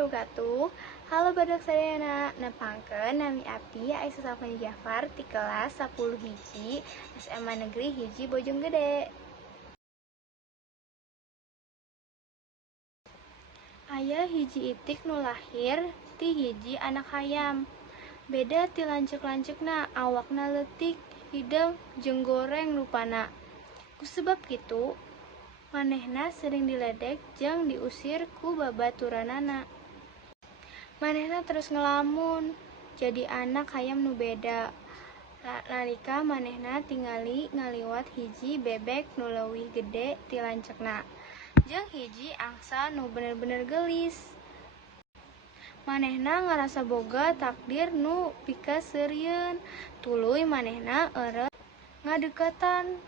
wabarakatuh. Halo badak sadayana, nepangkeun nami abdi Aisyah Safani Jafar ti kelas 10 hiji SMA Negeri Hiji Bojonggede. Aya hiji itik nu lahir ti hiji anak hayam. Beda ti lanceuk-lanceukna, awakna leutik, hideung jeung goreng rupana. Kusebab kitu, manehna sering diledek jeung diusir ku babaturanana. Manehna terus ngelamun, jadi anak hayam nu beda. Nalika manehna tingali ngaliwat hiji bebek nu leuwih gede ti lanceukna, jeung hiji angsa nu bener-bener geulis. Manehna ngarasa boga takdir nu pikaseurieun, tuluy manehna eureut ngadeuketan.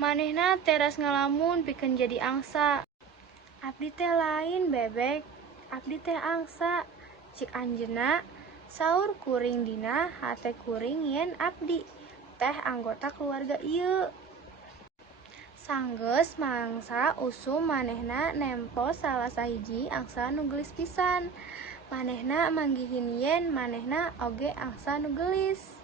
Manehna teras ngalamun pikeun jadi angsa. Abdi teh lain bebek, abdi teh angsa, cik anjeunna. Saur kuring dina hate kuring yen abdi teh anggota keluarga ieu. Sanggeus mangsa usum manehna nempo salah sahiji angsa nu geulis pisan. Manehna manggihin yen manehna oge angsa nu geulis.